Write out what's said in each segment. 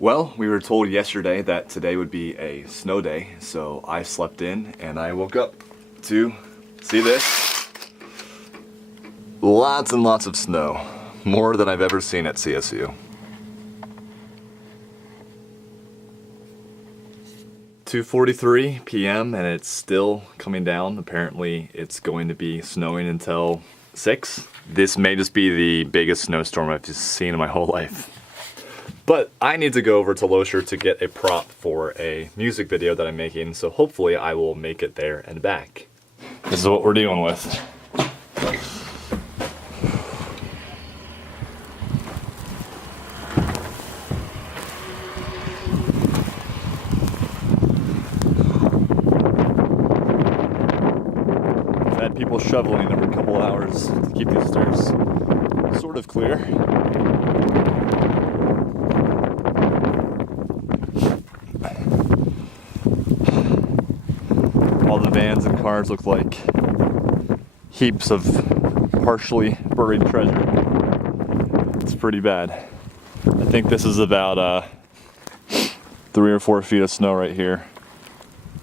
Well, we were told yesterday that today would be a snow day, so I slept in and I woke up to see this. Lots and lots of snow. More than I've ever seen at CSU. 2:43 p.m. and it's still coming down. Apparently it's going to be snowing until 6. This may just be the biggest snowstorm I've just seen in my whole life. But I need to go over to Losher to get a prop for a music video that I'm making, so hopefully I will make it there and back. This is what we're dealing with. I've had people shoveling every couple hours to keep these stairs sort of clear. All the vans and cars look like heaps of partially buried treasure. It's pretty bad. I think this is about 3 or 4 feet of snow right here,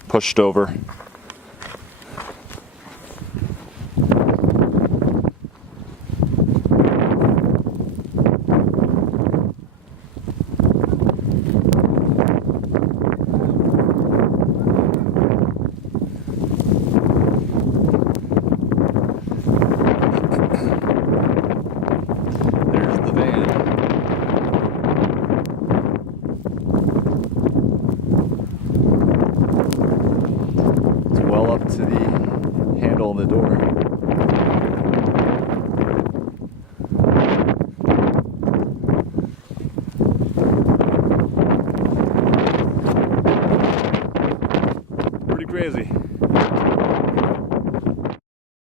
pushed over. Up to the handle on the door. Pretty crazy.